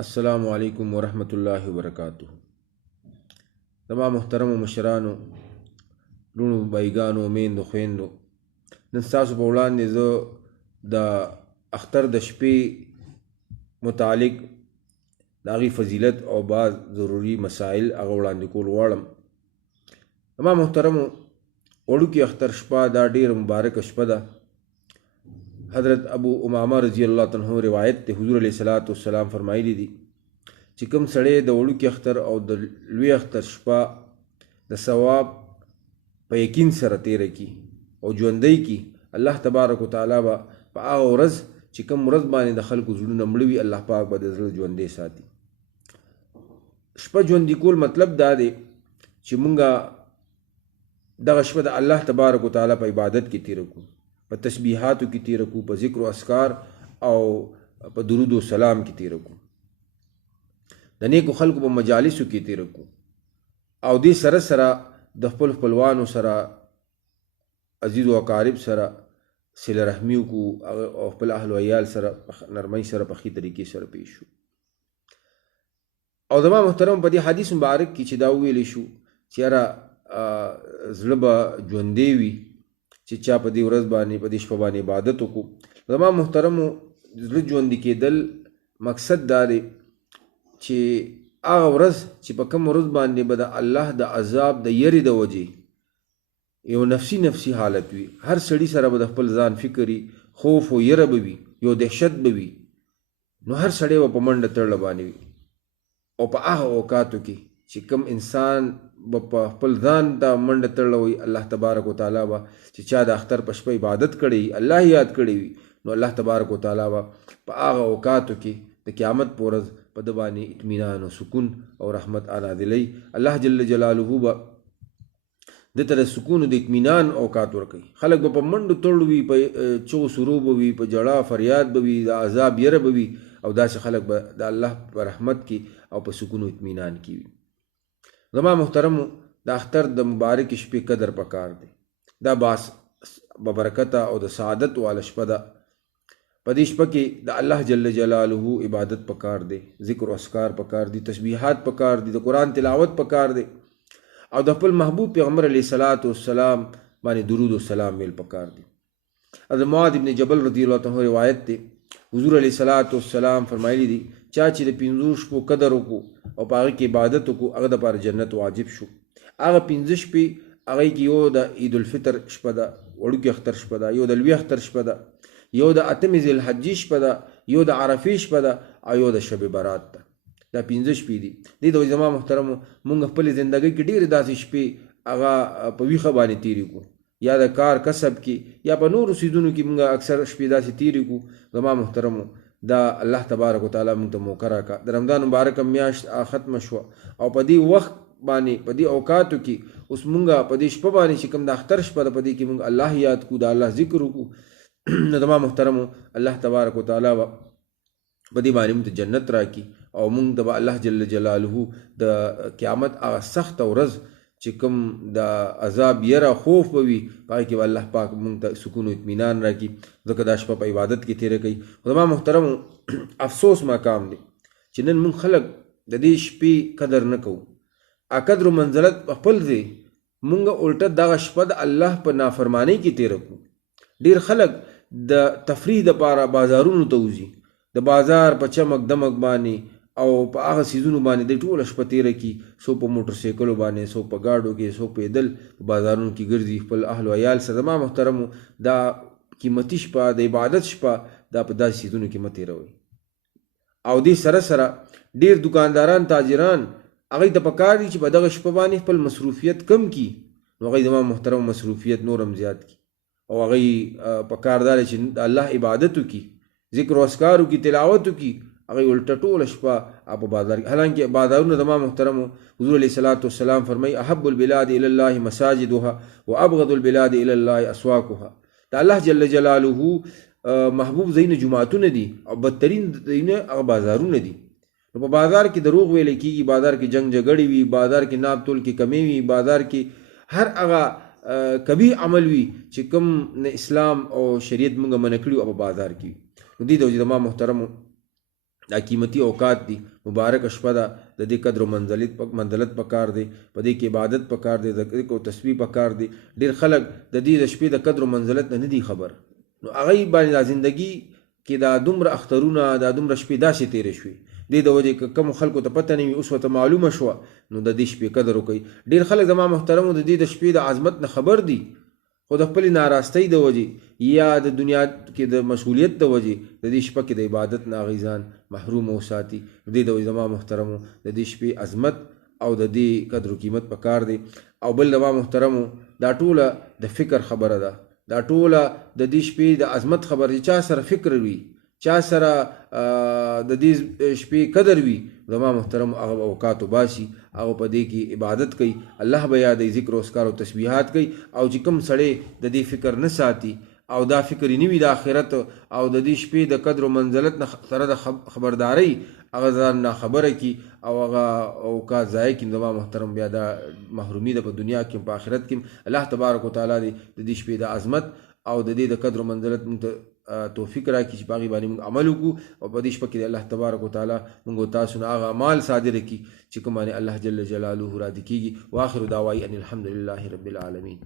السلام علیکم ورحمۃ اللہ وبرکاتہ. زما محترمو مشرانو، لوڼو، بایګانو، میندو، خویندو، نن ستاسو په وړاندې زه د اختر د شپې متعلق د هغې فضیلت او بعض ضروري مسایل هغه وړاندې کول غواړم. زما محترمو، وړوکې اختر شپه دا ډېره مبارکه شپه ده. حضرت ابو امامه رضی الله عنه روایت دی، حضور علیه الصلاۃ والسلام فرمایلی دي چې کوم سړی د وړوکي اختر او د لوی اختر شپه د ثواب په یقین سره تیره کي او ژوندی کي، الله تبارک وتعالی به په هغه ورځ چې کوم ورځ باندې د خلکو زړونه مړه وي، الله پاک به د زړه ژوندی ساتي. شپه ژوندي کول مطلب دا دی چې مونږ دغه شپه د الله تبارک وتعالی په عبادت کې تیره کړو، په تسبیحاتو کې تیره کړو، په ذکر و اذکار او په درود و سلام کې تیره کړو، د نیکو خلکو په مجالسو کې تیره کړو، او دې سره سره د خپل خپلوانو سره، عزیز و اقارب سره صله رحمي وکړو او خپل اهل و عیال سره په نرمۍ سره په ښې طریقې سره پیښ شو. او زما محترم، په دې حدیث مبارک کې چې دا وویلی شو چې یاره زړه به ژوندی وي چې چا په دې ورځ باندې په دې شپه باندې عبادت وکړو. زما محترمو، زړه ژوندي کېدل مقصد دا دی چې هغه ورځ چې په کوم ورځ باندې به د الله د عذاب د یرې د وجې یو نفسي حالت وي، هر سړي سره به د خپل ځان فکري، خوف و یره به وي، یو دهشت به وي، نو هر سړی به په منډه تړله باندې وي. او په هغه اوقاتو کې چې کوم انسان به په خپل ځان ته منډه تړله وي، الله تبارک وتعالی به چې چا د اختر په شپه عبادت کړی، الله یاد کړی وي، نو الله تبارک وتعالی به په هغه اوقاتو کې د قیامت په ورځ په ده باندې اطمینان او سکون او رحمت نازلوي. الله جل جلاله به ده ته د سکون او د اطمینان اوقات ورکوي. خلک به په منډو تړلو وي، په چغو سرو به وي، په ژړا فریاد به وي، د عذاب یره به وي، او داسې خلک به د الله په رحمت کې او په سکون او اطمینان کې وي. زما محترمو، د اختر د مبارک شپې قدر پکار دی. دا باس ببرکته او د سعادت والا شپه ده. په دې شپه کې د الله جل جلاله عبادت پکار دی، ذکر و اذکار پکار دی، تسبیحات پکار دی، د قرآن تلاوت پکار دی، او د خپل محبوب پیغمبر علیه الصلاۃ والسلام باندې درود و سلام ویل پکار دی. حضرت معاذ ابن جبل رضی الله عنه روایت دی، حضور علیه الصلاۃ والسلام فرمایلی دی چا چې د 5 شپو قدر وکړو او په هغه کې عبادت وکړو، هغه دپاره جنت واجب شو. هغه 5 شپې هغه کې یو د عید الفطر شپه ده، وړوکې اختر شپه ده، یو د لوی اختر شپه ده، یو د 8 ذی الحجې شپه ده، یو د عرفې شپه ده، او یو د شب برات ده. دا 5 شپې دي. دې د زما محترمو، مونږ خپلې زندګۍ کې ډېرې داسې شپې هغه په ویښه باندې تېرې کړو، یا د کار کسب کې یا په نورو څیزونو کې مونږ اکثر شپې داسې تېرې کړو. زما محترمو، دا الله تبارک وتعالی مونږ ته موقع راکړه. د رمضان مبارکه میاشت ختمه شوه، او په دې وخت باندې په دې اوقاتو کې اوس مونږ په دې شپه باندې چې کوم د اختر شپه ده، په دې کې مونږ الله یاد کړو، د الله ذکر وکړو. نو زما محترمو، الله تبارک وتعالی په دې باندې مونږ ته جنت راکړي، او مونږ ته به الله جل جلاله د قیامت هغه سخته ورځ چې کوم د عذاب یره خوف به وي، په هغې کې به الله پاک مونږ ته سکون او اطمینان راکړي، ځکه دا شپه په عبادت کې تېره کوي. زما محترمو، افسوس مقام دی چې نن مونږ خلک د دې شپې قدر نه کوو. قدر و منزلت په خپل ځای، مونږ الټه دغه شپه د الله په نافرمانۍ کې تېره کړو. ډېر خلک د تفریح دپاره بازارونو ته وځي، د بازار په چمک دمک باندې او په هغه سیزونو باندې د ټوله شپه تېره کي، څوک په موټر سایکلو باندې، څوک په ګاډو کې، څوک پیدل په بازارونو کې ګرځي خپل اهل و عیال سره. زما محترمو، دا قیمتي شپه، د عبادت شپه، دا په داسې سیزونو کې مه تېروئ. او دې سره سره ډېر دکانداران، تاجران، هغوی ته پکار دي چې په دغه شپه باندې خپل مصروفیت کم کړي، نو هغوی زما محترم مصروفیت نور هم زیات کړي، او هغوی پکار دا دی چې د الله عبادت وکړي، ذکر و اذکار وکړي، تلاوت وکړي. هغوی الټه ټوله شپه په بازار کې، حالانکه بازارونه زما محترمو، حضور علیه الصلاۃ والسلام فرمایي احب البلاد الی الله مساجدها وابغض البلاد الی الله اسواقها. د الله جل جلاله محبوب ځایونه جماعتونه دي، او بدترین ځایونه هغه بازارونه دي. نو په بازار کې دروغ ویل کېږي، بازار کې جنگ جګړې وي، بازار کې ناب تول کې کمی وي، بازار کې هر هغه کبھی عمل وي چې کوم اسلام او شریعت مونږ منع کړي او په بازار کې وي. نو دې د زما محترمو دا قیمتي اوقات دي، مبارک شپه ده، د دې قدر او منزلت پکار دی، په دې کې عبادت پکار دی، د ذکر او تسبیح پکار دی. ډېر خلک د دې د شپې د قدر او منزلت نه دي خبر، نو هغه باندې دا زندگی کې دا دومره اخترونه، دا دومره شپې داسې تېرې شوې دې د وجې کوم خلکو ته پته نه وي، اوس ورته معلومه شوه، نو د دې شپې قدر وکړئ. ډېر خلک زما محترمو د دې د شپې د عظمت نه خبر دي، خو د خپلې ناراستۍ د وجې یا د دنیا کې د مسؤلیت د وجې د دې شپه کې د عبادت نه هغوی ځان محروم وساتي. دې د وجې زما محترمو د دې شپې عظمت او د دې قدر و قیمت پکار دی. او بل زما محترمو دا ټوله د فکر خبره ده، دا ټوله د دې شپې د عظمت خبره چې چا سره فکر وي، چا سره د دې شپې قدر وي، زما محترم هغه اوقات وباسي، هغه په دې کې عبادت کوي، الله به یادوي، ذکر او اذکار او تسبیحات کوي. او چې کوم سړی د دې فکر نه ساتي او دا فکر یې نه وي د آخرت او د دې شپې د قدر و منزلت نه سره د خبردارۍ، هغه ځان ناخبره کي او هغه اوقات ضایع کړي، زما محترم بیا دا محرومي ده په دنیا کې په آخرت کې. الله تبارک وتعالی دې د دې شپې د عظمت او د دې د قدر و منزلت توفیق راکړي چې په هغې باندې موږ عمل وکړو، او په دې شپه کې د الله تبارک وتعالی موږ او تاسو نه هغه اعمال صادره کړي چې کوم باندې الله جل جلاله راضي کېږي. واخر دعوای ان الحمد لله رب العالمین.